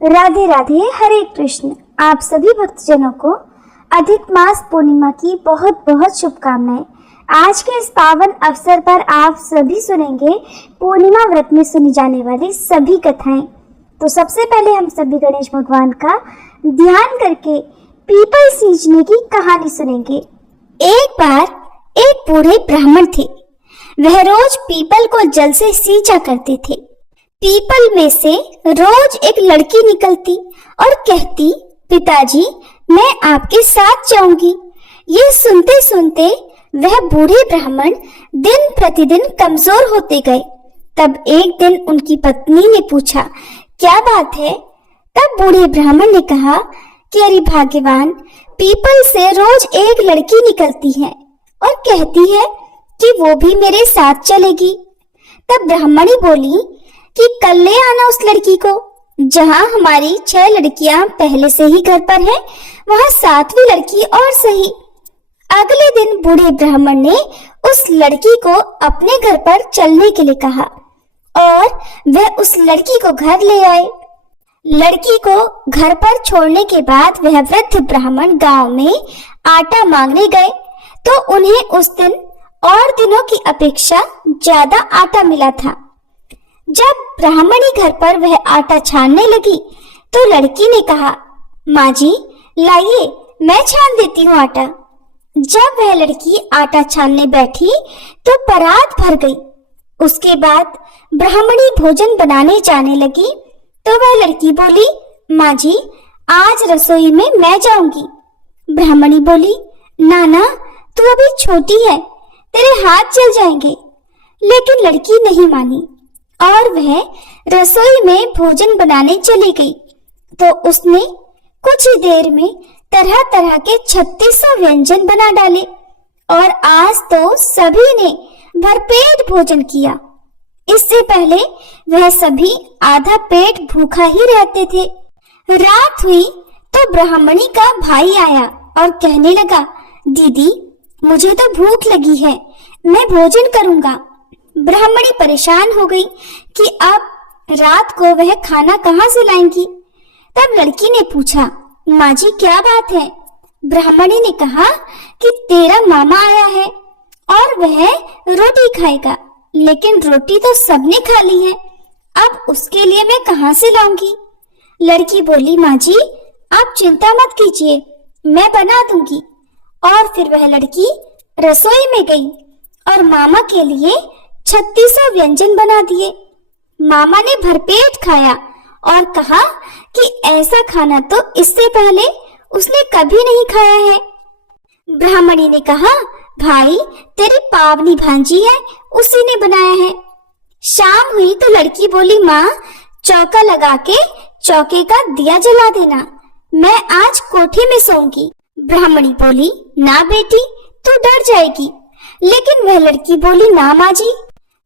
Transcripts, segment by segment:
राधे राधे, हरे कृष्ण। आप सभी भक्तजनों को अधिक मास पूर्णिमा की बहुत बहुत शुभकामनाएं। आज के इस पावन अवसर पर आप सभी सुनेंगे पूर्णिमा व्रत में सुनी जाने वाली सभी कथाएं। तो सबसे पहले हम सभी गणेश भगवान का ध्यान करके पीपल सींचने की कहानी सुनेंगे। एक बार एक बूढ़े ब्राह्मण थे। वह रोज पीपल को जल से सींचा करते थे। पीपल में से रोज एक लड़की निकलती और कहती, पिताजी मैं आपके साथ जाऊंगी। ये सुनते सुनते वह बूढ़े ब्राह्मण दिन प्रतिदिन कमजोर होते गए। तब एक दिन उनकी पत्नी ने पूछा, क्या बात है? तब बूढ़े ब्राह्मण ने कहा कि अरे भाग्यवान, पीपल से रोज एक लड़की निकलती है और कहती है कि वो भी मेरे साथ चलेगी। तब ब्राह्मणी बोली कि कल ले आना उस लड़की को। जहाँ हमारी 6 लड़कियां पहले से ही घर पर हैं, वहाँ 7वीं लड़की और सही। अगले दिन बूढ़े ब्राह्मण ने उस लड़की को अपने घर पर चलने के लिए कहा और वह उस लड़की को घर ले आए। लड़की को घर पर छोड़ने के बाद वह वृद्ध ब्राह्मण गांव में आटा मांगने गए तो उन्हें उस दिन और दिनों की अपेक्षा ज्यादा आटा मिला था। जब ब्राह्मणी घर पर वह आटा छानने लगी तो लड़की ने कहा, माँ जी लाइए, मैं छान देती हूँ आटा। जब वह लड़की आटा छानने बैठी तो परात भर गई। उसके बाद ब्राह्मणी भोजन बनाने जाने लगी तो वह लड़की बोली, माँ जी आज रसोई में मैं जाऊंगी। ब्राह्मणी बोली, नाना तू अभी छोटी है, तेरे हाथ जल जाएंगे। लेकिन लड़की नहीं मानी और वह रसोई में भोजन बनाने चली गई तो उसने कुछ ही देर में तरह तरह के 3600 व्यंजन बना डाले और आज तो सभी ने भरपेट भोजन किया। इससे पहले वह सभी आधा पेट भूखा ही रहते थे। रात हुई तो ब्राह्मणी का भाई आया और कहने लगा, दीदी मुझे तो भूख लगी है, मैं भोजन करूंगा। ब्राह्मणी परेशान हो गई कि अब रात को वह खाना कहाँ से लाएंगी। तब लड़की ने पूछा, माँ जी क्या बात है? ब्राह्मणी ने कहा कि तेरा मामा आया है और वह रोटी खाएगा, लेकिन रोटी तो सबने खा ली है, अब उसके लिए मैं कहाँ से लाऊंगी। लड़की बोली, माँ जी आप चिंता मत कीजिए, मैं बना दूंगी। और फिर वह लड़की रसोई में गई और मामा के लिए 3600 व्यंजन बना दिए। मामा ने भरपेट खाया और कहा कि ऐसा खाना तो इससे पहले उसने कभी नहीं खाया है। ब्राह्मणी ने कहा, भाई तेरी पावनी भांजी है, उसी ने बनाया है। शाम हुई तो लड़की बोली, माँ चौका लगा के चौके का दिया जला देना, मैं आज कोठे में सोऊंगी। ब्राह्मणी बोली, ना बेटी तू डर जाएगी। लेकिन वह लड़की बोली, ना माँ जी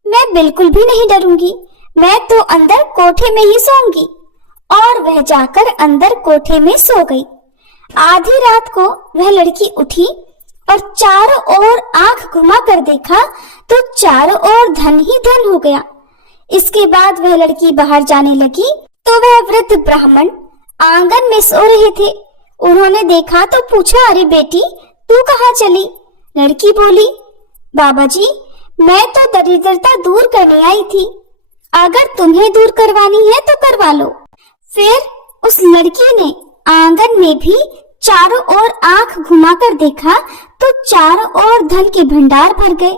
मैं बिल्कुल भी नहीं डरूंगी, मैं तो अंदर कोठे में ही सोऊंगी। और वह जाकर अंदर कोठे में सो गई। आधी रात को वह लड़की उठी और चारों ओर आंख घुमा कर देखा तो चारों ओर धन ही धन हो गया। इसके बाद वह लड़की बाहर जाने लगी तो वह वृद्ध ब्राह्मण आंगन में सो रहे थे। उन्होंने देखा तो पूछा, अरे बेटी तू कहाँ चली? लड़की बोली, बाबा जी मैं तो दरिद्रता दूर करने आई थी, अगर तुम्हें दूर करवानी है तो करवा लो। फिर उस लड़की ने आंगन में भी चारों ओर आंख घुमाकर देखा तो चारों ओर धन के भंडार भर गए।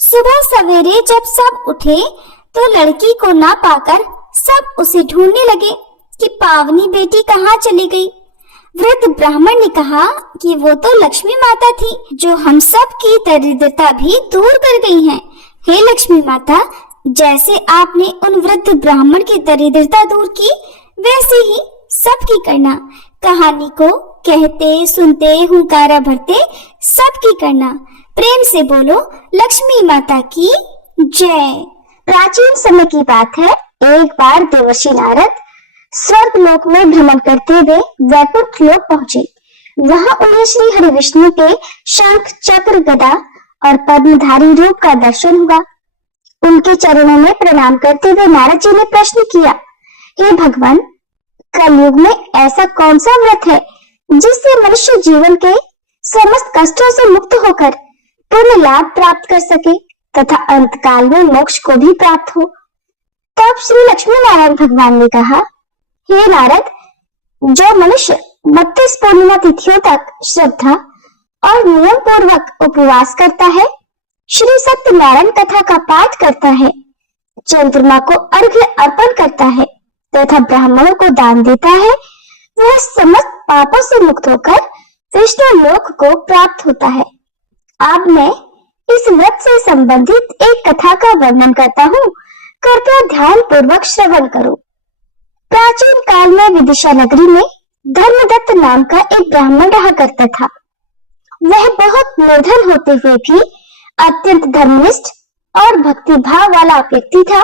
सुबह सवेरे जब सब उठे तो लड़की को ना पाकर सब उसे ढूंढने लगे कि पावनी बेटी कहाँ चली गई। वृद्ध ब्राह्मण ने कहा कि वो तो लक्ष्मी माता थी जो हम सब की दरिद्रता भी दूर कर गई हैं। हे लक्ष्मी माता, जैसे आपने उन वृद्ध ब्राह्मण की दरिद्रता दूर की, वैसे ही सबकी करना। कहानी को कहते सुनते हुंकारा भरते सबकी करना। प्रेम से बोलो लक्ष्मी माता की जय। प्राचीन समय की बात है, एक बार देवर्षि नारद स्वर्ग लोक में भ्रमण करते हुए वैकुंठ लोक पहुंचे। वहां उन्हें श्री हरि विष्णु के शंख चक्र गदा और पद्मधारी रूप का दर्शन हुआ। उनके चरणों में प्रणाम करते हुए नारद जी ने प्रश्न किया, हे भगवान कलयुग में ऐसा कौन सा व्रत है जिससे मनुष्य जीवन के समस्त कष्टों से मुक्त होकर पूर्ण लाभ प्राप्त कर सके तथा अंतकाल में मोक्ष को भी प्राप्त हो। तब श्री लक्ष्मी नारायण भगवान ने कहा, हे नारद, जो मनुष्य 32 पूर्णिमा तिथियों तक श्रद्धा और नियम पूर्वक उपवास करता है, श्री सत्यनारायण कथा का पाठ करता है, चंद्रमा को अर्घ्य अर्पण करता है तथा ब्राह्मणों को दान देता है, वह समस्त पापों से मुक्त होकर विष्णु लोक को प्राप्त होता है। अब मैं इस व्रत से संबंधित एक कथा का वर्णन करता हूँ, कृपया ध्यान पूर्वक श्रवण करो। प्राचीन काल में विदिशा नगरी में धर्मदत्त नाम का एक ब्राह्मण रहा करता था। वह बहुत निर्धन होते हुए भी अत्यंत धर्मनिष्ठ और भक्ति भाव वाला व्यक्ति था।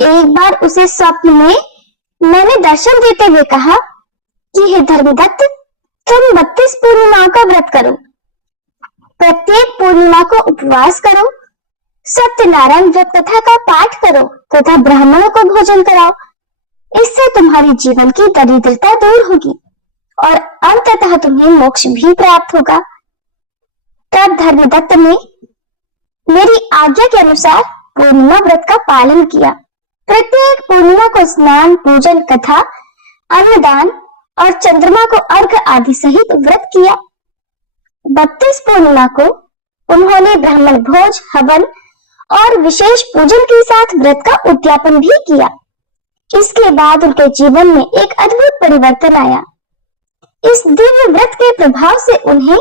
एक बार उसे स्वप्न में मैंने दर्शन देते हुए कहा कि हे धर्मदत्त, तुम 32 पूर्णिमाओं का व्रत करो, प्रत्येक पूर्णिमा को उपवास करो, सत्यनारायण व्रत कथा का पाठ करो तथा ब्राह्मणों को भोजन कराओ। इससे तुम्हारी जीवन की दरिद्रता दूर होगी और अंततः तुम्हें मोक्ष भी प्राप्त होगा। तब धर्मदत्त ने मेरी आज्ञा के अनुसार पूर्णिमा व्रत का पालन किया। प्रत्येक पूर्णिमा को स्नान, पूजन, कथा, अन्नदान और चंद्रमा को अर्घ आदि सहित व्रत किया। 32 पूर्णिमा को उन्होंने ब्राह्मण भोज, हवन और विशेष पूजन के साथ व्रत का उद्यापन भी किया। इसके बाद उनके जीवन में एक अद्भुत परिवर्तन आया। इस दिव्य व्रत के प्रभाव से उन्हें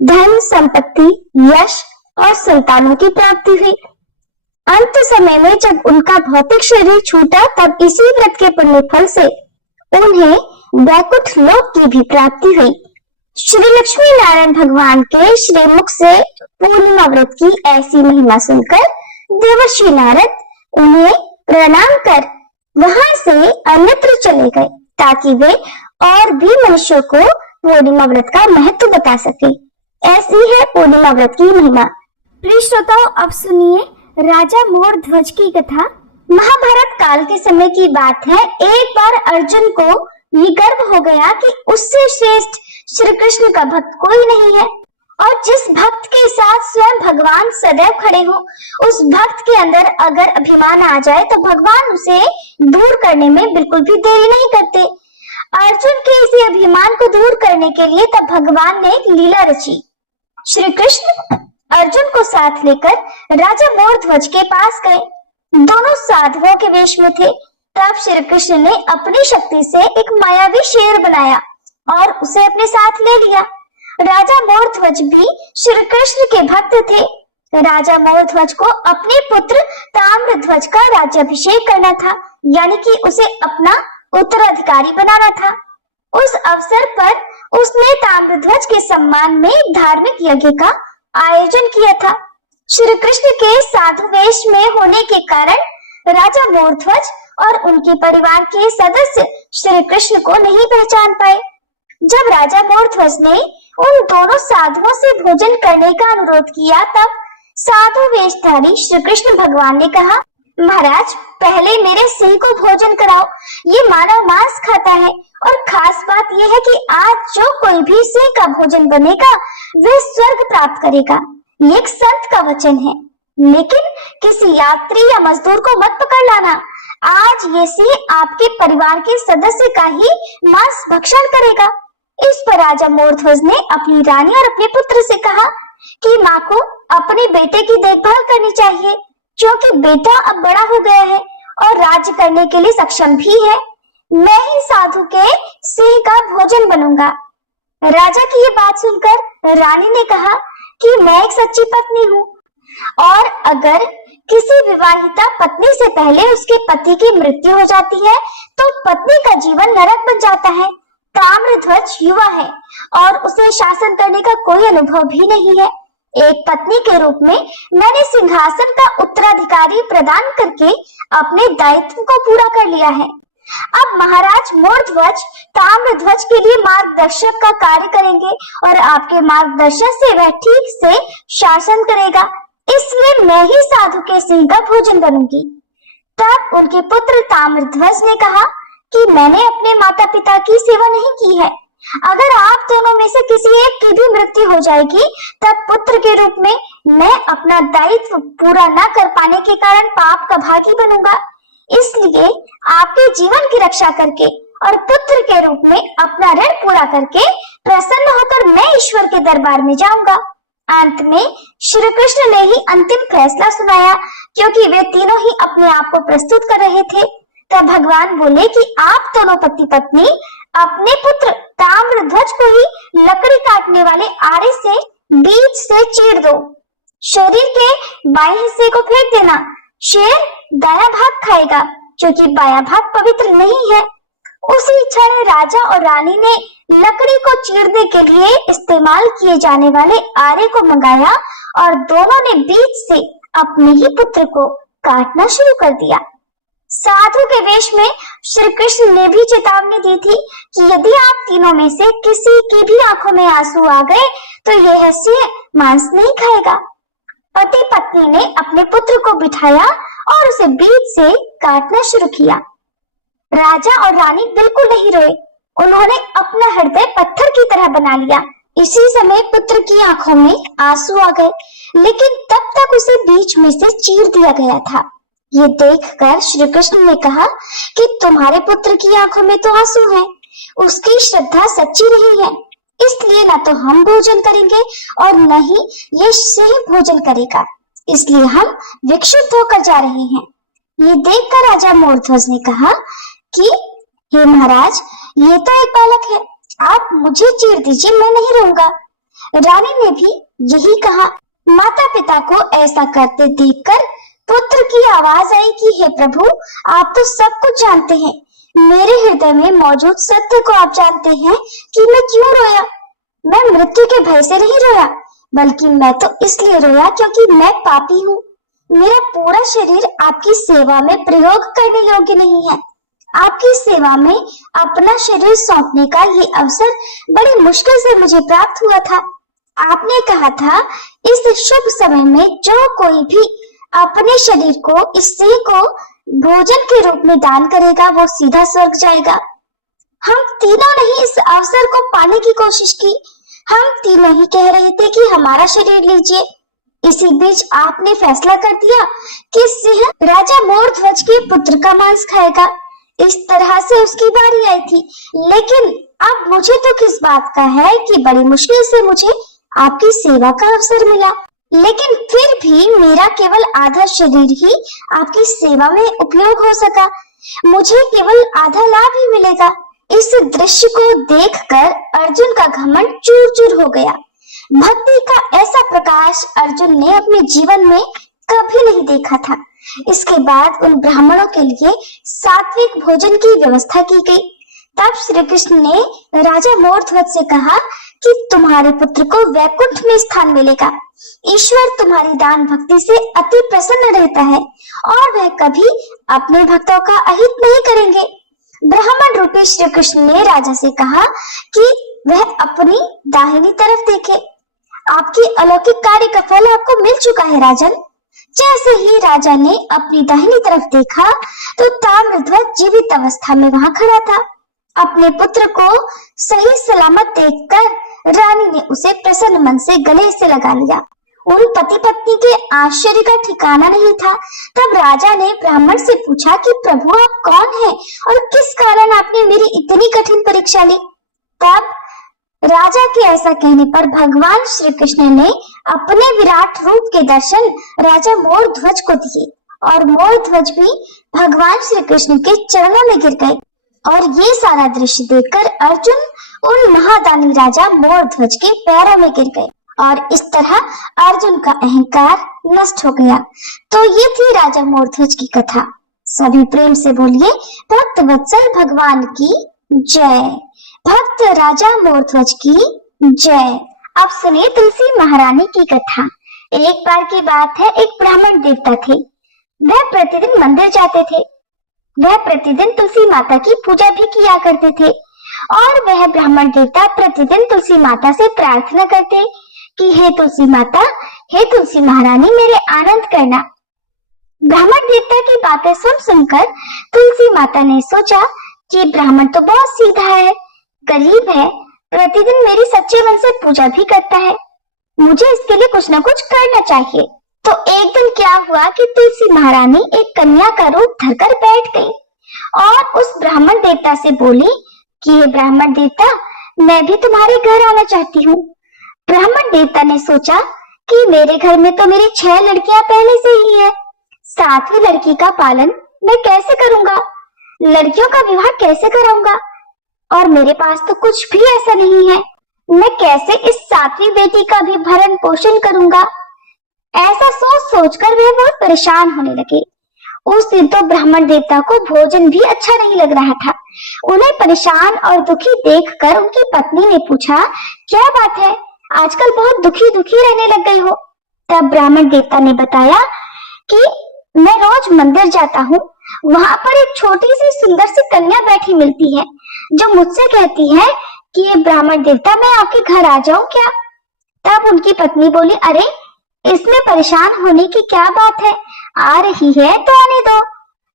धन, संपत्ति, यश और संतानों की प्राप्ति हुई। अंत समय में जब उनका भौतिक शरीर छूटा, तब इसी व्रत के पुण्य फल से उन्हें वैकुंठ लोक की भी प्राप्ति हुई। श्री लक्ष्मी नारायण भगवान के श्रीमुख से पूर्णिमा व्रत की ऐसी महिमा सुनकर देवर्षि नारद उन्हें प्रणाम कर वहां से अन्यत्र चले गए ताकि वे और भी मनुष्यों को पूर्णिमा व्रत का महत्व बता सके। ऐसी है पूर्णिमा व्रत की महिमा। प्रिय श्रोताओ, अब सुनिए राजा मोर ध्वज की कथा। महाभारत काल के समय की बात है। एक बार अर्जुन को ये गर्व हो गया कि उससे श्रेष्ठ श्री कृष्ण का भक्त कोई नहीं है और जिस भक्त के साथ स्वयं भगवान सदैव खड़े हो, उस भक्त के अंदर अगर अभिमान आ जाए तो भगवान उसे दूर करने में बिल्कुल भी देरी नहीं करते। अर्जुन के इसी अभिमान को दूर करने के लिए तब भगवान ने एक लीला रची। श्री कृष्ण अर्जुन को साथ लेकर राजा मोर ध्वज के पास गए। दोनों साधुओं के वेश में थे। तब श्री कृष्ण ने अपनी शक्ति से एक मायावी शेर बनाया और उसे अपने साथ ले लिया। राजा मोर ध्वज भी श्री कृष्ण के भक्त थे। राजा मोर ध्वज को अपने पुत्र ताम्र ध्वज का राज्याभिषेक करना था, यानी कि उसे अपना उत्तराधिकारी बनाना था। उस अवसर पर उसने ताम्र ध्वज के सम्मान में धार्मिक यज्ञ का आयोजन किया था। श्री कृष्ण के साधु वेश में होने के कारण राजा मोर ध्वज और उनके परिवार के सदस्य श्री कृष्ण को नहीं पहचान पाए। जब राजा मोर ध्वज ने उन दोनों साधुओं से भोजन करने का अनुरोध किया, तब साधु वेशधारी श्री कृष्ण भगवान ने कहा, महाराज, पहले मेरे सिंह को भोजन कराओ। ये मानव मांस खाता है और खास बात यह है कि आज जो कोई भी सिंह का भोजन बनेगा वह स्वर्ग प्राप्त करेगा। ये एक संत का वचन है, लेकिन किसी यात्री या मजदूर को मत पकड़ लाना। आज ये सिंह आपके परिवार के सदस्य का ही मांस भक्षण करेगा। इस पर राजा मोरध्वज ने अपनी रानी और अपने पुत्र से कहा कि माँ को अपने बेटे की देखभाल करनी चाहिए, क्योंकि बेटा अब बड़ा हो गया है और राज्य करने के लिए सक्षम भी है। मैं ही साधु के सिंह का भोजन बनूंगा। राजा की ये बात सुनकर रानी ने कहा कि मैं एक सच्ची पत्नी हूँ और अगर किसी विवाहिता पत्नी से पहले उसके पति की मृत्यु हो जाती है तो पत्नी का जीवन नरक बन जाता है। ताम्रध्वज युवा है और उसे शासन करने का कोई अनुभव भी नहीं है। एक पत्नी के रूप में मैंने सिंहासन का उत्तराधिकारी प्रदान करके अपने दायित्व को पूरा कर लिया है। अब महाराज मोरध्वज ताम्रध्वज के लिए मार्गदर्शक का कार्य करेंगे और आपके मार्गदर्शन से वह ठीक से शासन करेगा। इसलिए मैं ही साधु के सिंह का भोजन बनूंगी। तब उनके पुत्र ताम्रध्वज ने कहा कि मैंने अपने माता पिता की सेवा नहीं की है। अगर आप दोनों में से किसी एक की भी मृत्यु हो जाएगी, तब पुत्र के रूप में मैं अपना दायित्व पूरा न कर पाने के कारण पाप का भागी बनूंगा। इसलिए आपके जीवन की रक्षा करके और पुत्र के रूप में अपना ऋण पूरा करके प्रसन्न होकर मैं ईश्वर के दरबार में जाऊंगा। अंत में श्री कृष्ण ने ही अंतिम फैसला सुनाया, क्योंकि वे तीनों ही अपने आप को प्रस्तुत कर रहे थे। तब भगवान बोले कि आप दोनों पति पत्नी अपने पुत्र ताम्रध्वज को ही लकड़ी काटने वाले आरे से बीच से चीर दो। शरीर के बाएं हिस्से को फेंक देना। शेर दायां भाग खाएगा, क्योंकि बायां भाग पवित्र नहीं है। उसी क्षण राजा और रानी ने लकड़ी को चीरने के लिए इस्तेमाल किए जाने वाले आरे को मंगाया और दोनों ने बीच से अपने ही पुत्र को काटना शुरू कर दिया। साधु के वेश में श्री कृष्ण ने भी चेतावनी दी थी कि यदि आप तीनों में से किसी की भी आंखों में आंसू आ गए तो यह हंसी मांस नहीं खाएगा। पति पत्नी ने अपने पुत्र को बिठाया और उसे बीच से काटना शुरू किया। राजा और रानी बिल्कुल नहीं रोए। उन्होंने अपना हृदय पत्थर की तरह बना लिया। इसी समय पुत्र की आंखों में आंसू आ गए, लेकिन तब तक उसे बीच में से चीर दिया गया था। ये देखकर श्री कृष्ण ने कहा कि तुम्हारे पुत्र की आंखों में तो आंसू हैं, उसकी श्रद्धा सच्ची नहीं है, इसलिए न तो हम भोजन करेंगे और न ही ये सिंह भोजन करेगा, इसलिए हम विक्षुब्ध होकर जा रहे हैं। ये देखकर राजा मोरध्वज ने कहा कि हे महाराज, ये तो एक बालक है, आप मुझे चीर दीजिए, मैं नहीं रहूंगा। रानी ने भी यही कहा। माता पिता को ऐसा करते देखकर पुत्र की आवाज आई कि हे प्रभु, आप तो सब कुछ जानते हैं, मेरे हृदय में मौजूद सत्य को आप जानते हैं कि मैं क्यों रोया। मैं मृत्यु के भय से नहीं रोया, बल्कि मैं तो इसलिए रोया क्योंकि मैं पापी हूँ। मेरा पूरा शरीर आपकी सेवा में प्रयोग करने योग्य नहीं है। आपकी सेवा में अपना शरीर सौंपने का ये अवसर बड़ी मुश्किल से मुझे प्राप्त हुआ था। आपने कहा था इस शुभ समय में जो कोई भी अपने शरीर को इस सिंह को भोजन के रूप में दान करेगा वो सीधा स्वर्ग जाएगा। हम तीनों ने ही इस अवसर को पाने की कोशिश की। हम तीनों ही कह रहे थे कि हमारा शरीर लीजिए। इसी बीच आपने फैसला कर दिया कि सिंह राजा मोरध्वज के पुत्र का मांस खाएगा। इस तरह से उसकी बारी आई थी, लेकिन अब मुझे तो किस बात का है कि बड़ी मुश्किल से मुझे आपकी सेवा का अवसर मिला, लेकिन फिर भी मेरा केवल आधा शरीर ही आपकी सेवा में उपयोग हो सका। मुझे केवल आधा लाभ ही मिलेगा। इस दृश्य को देखकर अर्जुन का घमंड चूर चूर हो गया। भक्ति का ऐसा प्रकाश अर्जुन ने अपने जीवन में कभी नहीं देखा था। इसके बाद उन ब्राह्मणों के लिए सात्विक भोजन की व्यवस्था की गई। तब श्री कृष्ण ने राजा मोरध्वज से कहा कि तुम्हारे पुत्र को वैकुंठ में स्थान मिलेगा। ईश्वर तुम्हारी दान भक्ति से अति प्रसन्न रहता है और वह कभी अपने भक्तों का अहित नहीं करेंगे। ब्राह्मण रूपी श्री कृष्ण ने राजा से कहा कि वह अपनी दाहिनी तरफ देखे। आपकी अलौकिक कार्य का फल आपको मिल चुका है राजन। जैसे ही राजा ने अपनी दाहिनी तरफ देखा तो ताम्रध्वज जीवित अवस्था में वहां खड़ा था। अपने पुत्र को सही सलामत देखकर रानी ने उसे प्रसन्न मन से गले से लगा लिया। उन पति पत्नी के आश्चर्य का ठिकाना नहीं था। तब राजा ने ब्राह्मण से पूछा कि प्रभु आप कौन हैं और किस कारण आपने मेरी इतनी कठिन परीक्षा ली। तब राजा के ऐसा कहने पर भगवान श्री कृष्ण ने अपने विराट रूप के दर्शन राजा मोरध्वज को दिए और मोरध्वज भी भगवान श्री कृष्ण के चरणों में गिर गए। और ये सारा दृश्य देखकर अर्जुन उन महादानी राजा मोरध्वज के पैरों में गिर गए और इस तरह अर्जुन का अहंकार नष्ट हो गया। तो ये थी राजा मोरध्वज की कथा। सभी प्रेम से बोलिए भक्त वत्सल भगवान की जय। भक्त राजा मोरध्वज की जय। अब सुनिए तुलसी महारानी की कथा। एक बार की बात है, एक ब्राह्मण देवता थे। वह प्रतिदिन मंदिर जाते थे। वह प्रतिदिन तुलसी माता की पूजा भी किया करते थे और वह ब्राह्मण देवता प्रतिदिन तुलसी माता से प्रार्थना करते कि हे तुलसी माता, हे तुलसी महारानी, मेरे आनंद करना। ब्राह्मण देवता की बातें सुनकर तुलसी माता ने सोचा ये ब्राह्मण तो बहुत सीधा है, गरीब है, प्रतिदिन मेरी सच्चे मन से पूजा भी करता है, मुझे इसके लिए कुछ न कुछ करना चाहिए। तो एक दिन क्या हुआ कि तुलसी महारानी एक कन्या का रूप धरकर बैठ गई और उस ब्राह्मण देवता से बोली कि ये ब्राह्मण देवता, मैं भी तुम्हारे घर आना चाहती हूँ। ब्राह्मण देवता ने सोचा कि मेरे घर में तो मेरी 6 लड़कियां पहले से ही है, 7वीं लड़की का पालन मैं कैसे करूंगा, लड़कियों का विवाह कैसे कराऊंगा, और मेरे पास तो कुछ भी ऐसा नहीं है, मैं कैसे इस 7वीं बेटी का भी भरण पोषण करूंगा। ऐसा सोच सोचकर वह बहुत परेशान होने लगे। उस दिन तो ब्राह्मण देवता को भोजन भी अच्छा नहीं लग रहा था। उन्हें परेशान और दुखी देखकर उनकी पत्नी ने पूछा, क्या बात है, आजकल बहुत दुखी दुखी रहने लग गई हो। तब ब्राह्मण देवता ने बताया कि मैं रोज मंदिर जाता हूँ, वहां पर एक छोटी सी सुंदर सी कन्या बैठी मिलती है जो मुझसे कहती है कि ये ब्राह्मण देवता, मैं आपके घर आ जाऊं क्या। तब उनकी पत्नी बोली, अरे इसमें परेशान होने की क्या बात है, आ रही है तो आने दो।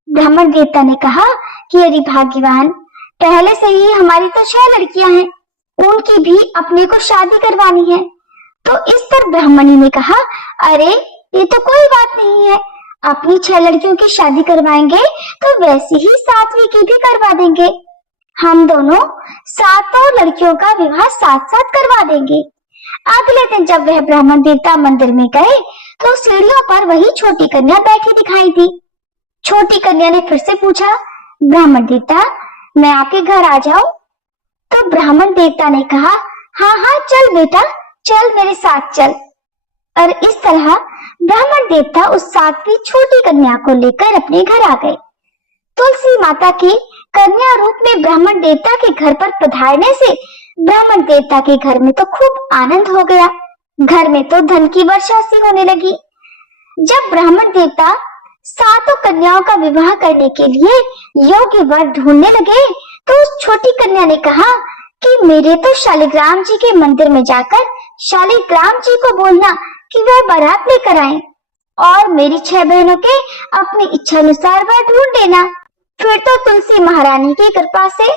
ब्राह्मण देवता ने कहा कि अरे भाग्यवान, पहले से ही हमारी तो 6 लड़कियां हैं, उनकी भी अपने को शादी करवानी है। तो इस पर ब्राह्मणी ने कहा, अरे ये तो कोई बात नहीं है, अपनी 6 लड़कियों की शादी करवाएंगे तो वैसी ही 7वीं की भी करवा देंगे, हम दोनों 7 लड़कियों का विवाह साथ साथ करवा देंगे। अगले दिन जब वह ब्राह्मण देवता मंदिर में गए तो सीढ़ियों पर वही छोटी कन्या बैठी दिखाई दी। छोटी कन्या ने फिर से पूछा, ब्राह्मण देवता, मैं आपके घर आ जाऊं। तो ब्राह्मण देवता ने कहा, हाँ हाँ चल बेटा, चल मेरे साथ चल। और इस तरह ब्राह्मण देवता उस 7वीं छोटी कन्या को लेकर अपने घर आ गए। तुलसी माता की कन्या रूप में ब्राह्मण देवता के घर पर पधारने से ब्राह्मण देवता के घर में तो खूब आनंद हो गया, घर में तो धन की वर्षा सी होने लगी। जब ब्राह्मण देवता 7 कन्याओं का विवाह करने के लिए योग्य वर ढूंढने लगे तो उस छोटी कन्या ने कहा कि मेरे तो शालिग्राम जी के मंदिर में जाकर शालिग्राम जी को बोलना कि वह बारात लेकर आए और मेरी 6 बहनों के अपनी इच्छा अनुसार वह ढूंढ देना। फिर तो तुलसी महारानी की कृपा से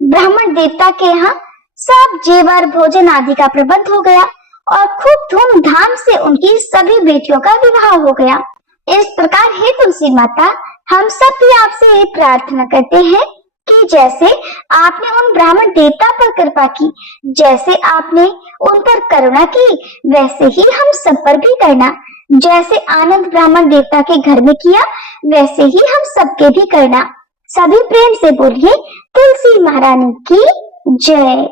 ब्राह्मण देवता के यहाँ सब जेवर भोजन आदि का प्रबंध हो गया और खूब धूमधाम से उनकी सभी बेटियों का विवाह हो गया। इस प्रकार हे तुलसी माता, हम सब भी आपसे ये प्रार्थना करते हैं कि जैसे आपने उन ब्राह्मण देवता पर कृपा की, जैसे आपने उन पर करुणा की, वैसे ही हम सब पर भी करना। जैसे आनंद ब्राह्मण देवता के घर में किया, वैसे ही हम सबके भी करना। सभी प्रेम से बोलिए, तुलसी महारानी की जय।